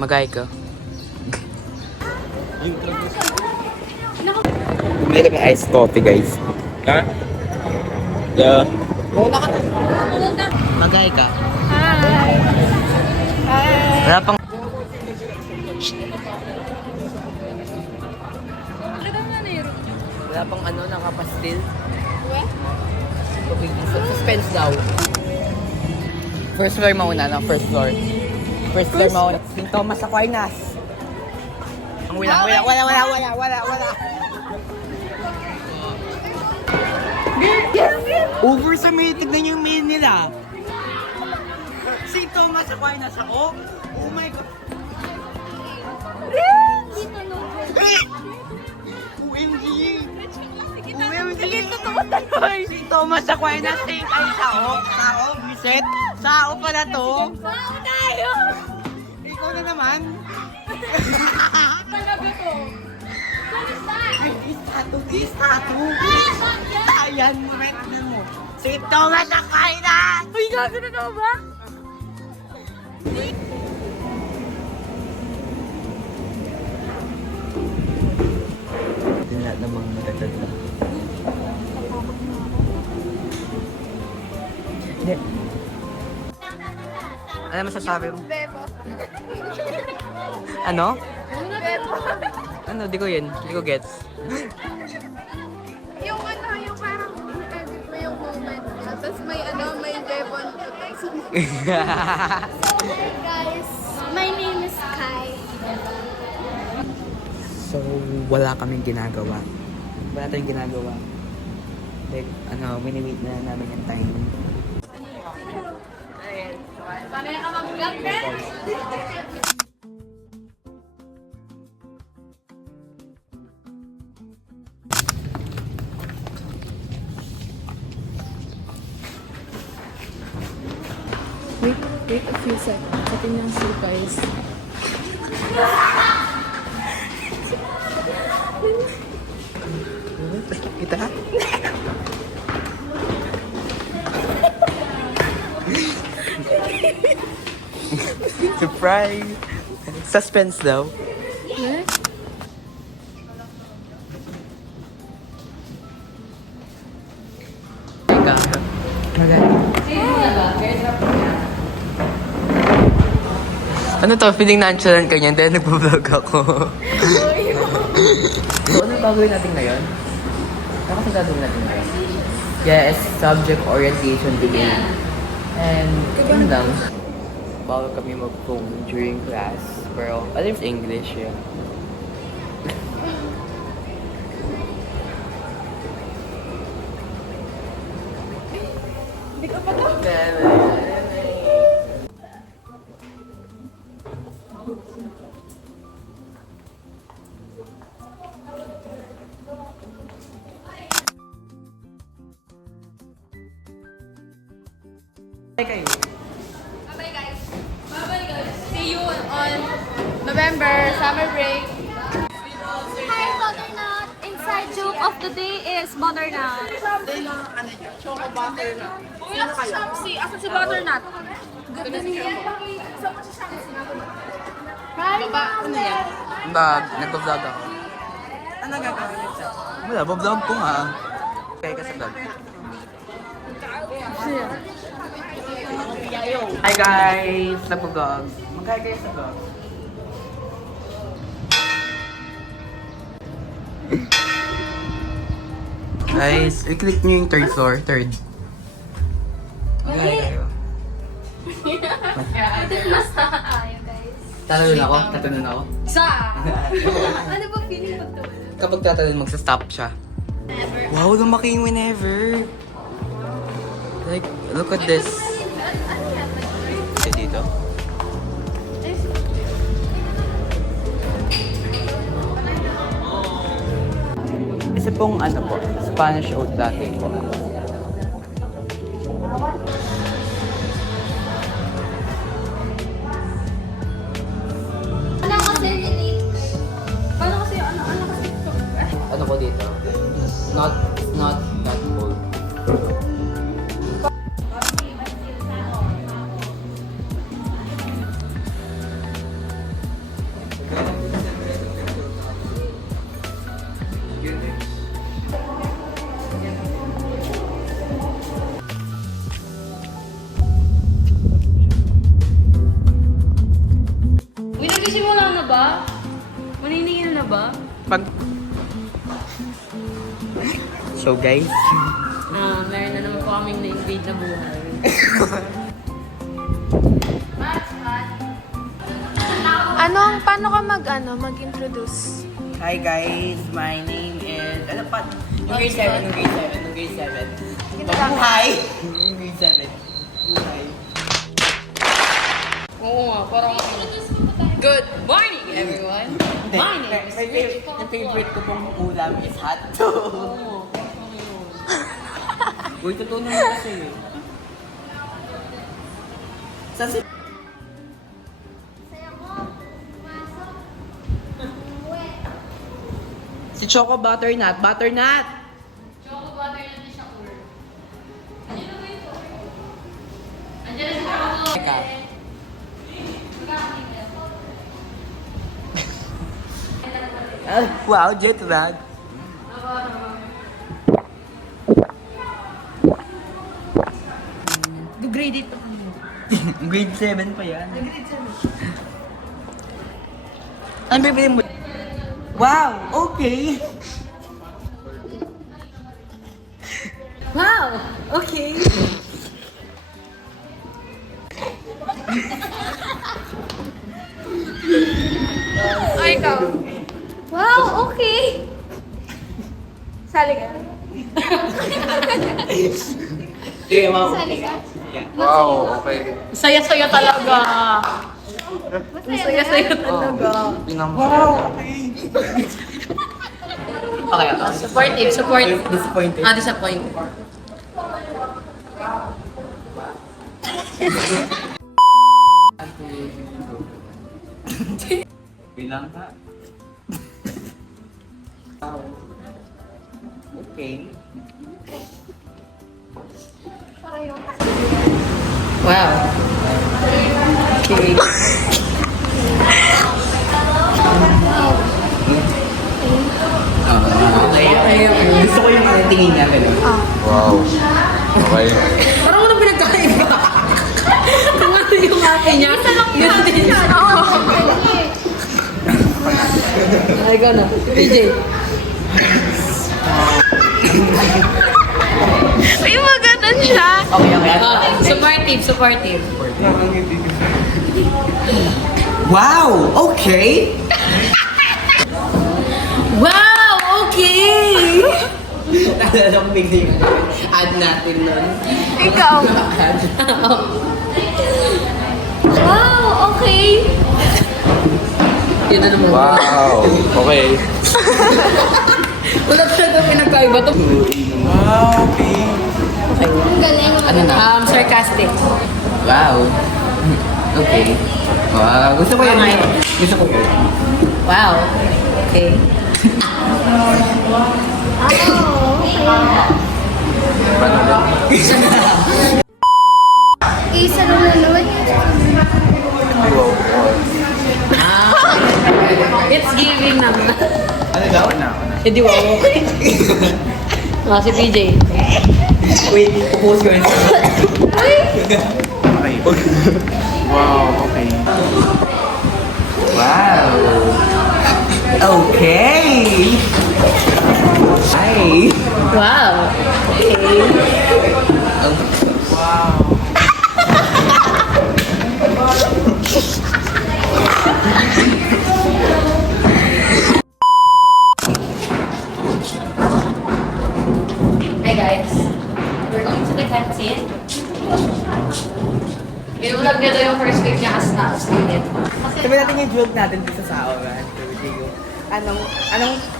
Magay ka. Bumili kami iced coffee, guys. Ha? Yeah. Magay ka. Hi! Hi! Wala pang... Wala pang ano, nakapastil. Suspense daw. First floor mauna, no? First floor. First floor mauna. St. Thomas Aquinas. Ang wala. Over sa may, tignan yung mail nila. St. Thomas Aquinas ako? Oh my God. OMG! OMG! St. Thomas Aquinas, St. Ay, Sao? Sao? Reset? Sao pala to? Sao tayo! Ikaw na naman. Talaga to. Ay, di statue. Ayan, tignan mo. St. Thomas Aquinas! Uy, gagano na ba? Hindi lahat namang matagdag na. Hindi. Ano masasabi mo? Bebo. Ano? Bebo. Ano? Di ko yun. Di ko gets. Yung ano, yung parang edit mo yung moment niya. Tapos may ano, may bebo. So, guys, my name is Kai. So, wala kaming ginagawa. Wala tayong ginagawa. Like, ano, mini-wait na namin yung time. Paano ka mag-vlog, Ben? Wait a few seconds. Atin yung surprise. Kita? Surprise! Suspense daw. Yeah? Teka. Ano to? Feeling nonchalant ka niyan dahil nagpo-vlog ako. So, ano gagawin natin ngayon? Ano kasi gagawin natin ngayon? Yes, subject orientation begin. And, yun lang. Bawal kami mag-phone during class. Pero, at least English, yeah. Hindi ka pa to. Kayo. Bye-bye, guys. Bye-bye, guys. See you on November, summer break. Hi, Butternut. Inside joke of the day is Butternut. Choco butternut. Uy, asan si Shamsi? Asan si Butternut? Ganda niya. Saan mo si Shamsi? Hi, Ano yan? Bag, nagpa-vlog ako. Ano gagawin niyo sa? Wala, ba-vlog ko nga. Kaya ka sa vlog. Hi guys! Nagpa-vlog. Mag-hi kayo sa vlog. Guys, i-click nyo yung third floor. Third. Mag-hi kayo. Tatalon ako? Tatalon ako? Sa! Ano ba feeling pag tumalon? Kapag tatalon, magsa-stop siya. Wow, lumaki yung whenever. Like, look at this. Ano yan? Kasi dito. Isa pong ano po, Spanish oat latte po. Ano kasi relate? Paano kasi, ano kasi? Ano po dito? Not that cold. ba? Maniningil na ba? Pag... So guys, Meron na naman po kaming na-invade na buhay. Paano ka mag-introduce? hi guys, my name is... Ano pa? Nung grade 7. Mabuhay! Nung grade 7. Mabuhay. Oo nga, parang... Good morning, everyone! My name is Rich Ang favorite ko pong ulam is hotdog. Uy, totoo naman kasi eh. Saan si... Si Choco Butternut. Butternut! Choco butter na siya ulo. Andiyan na ba ito? Andiyan na si Choco. Teka. Ah, wow, jet lag. Grade ito. Grade 7 pa yan. Grade 7. Ano bibili mo? Wow, okay. Wow! Okay. Ay, ikaw. Wow, okay. Sali ka. Sige, ma'am. Sali ka. Wow, okay. Saya-saya talaga. Saya-saya talaga. Wow, okay. Okay, okay. Supportive, supportive. Disappointed. Disappointed. Bilang ka. Okay. Wow. Okay. Gusto ko yung tingin niya, pero... Wow. Okay. Parang ano pinagkaiba? Kung ano yung ate niya, yun din. Ay, ikaw na. PJ. Ay, maganon siya. Okay, okay. Supportive, supportive. Wow, okay. Wow! Okay! Naalala ko bigla yung add natin nun. Ikaw. Wow! Okay! Yun na naman. Wow. Okay. Wala talaga pinagkaiba to. Wow, okay. Ano na? Sarcastic. Wow. Okay. Wow, gusto ko yun. Gusto ko yun. Wow. Okay. Isa na naman. It's giving naman. Ano daw? Ano? Eh di wow. Si PJ. Wait, pupost ko yun. Okay. Wow, okay. Wow. Okay. Hi. Wow. Okay. Wow. Hi guys. We're going to the canteen. Inulag niya daw yung first week niya as na student. Sabi natin yung joke natin dito sa Auran. Anong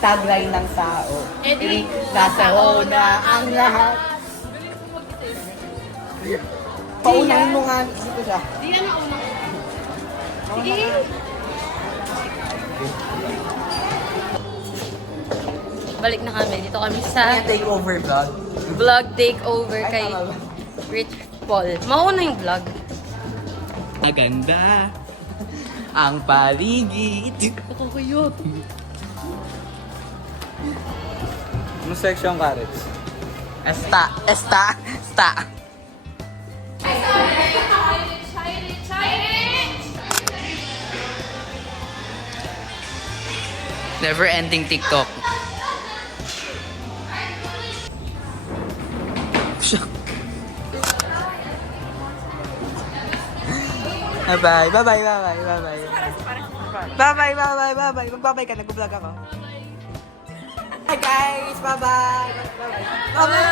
tagline ng tao? Edi, nasa una ang lahat. Paunahin mo nga dito siya. Di yan ang unang. Sige. Balik na kami. Dito kami sa Takeover vlog. vlog takeover kay Rich Paul. Mauna yung vlog. Maganda ang paligid. Nakakayot. Anong section ka, Rex? Esta. Never ending TikTok. Bye-bye, bye-bye, bye-bye, bye-bye. Bye-bye, bye-bye, bye-bye. Mag-bye ka, nag-vlog ako. Hi guys, bye-bye. Bye-bye. Bye-bye.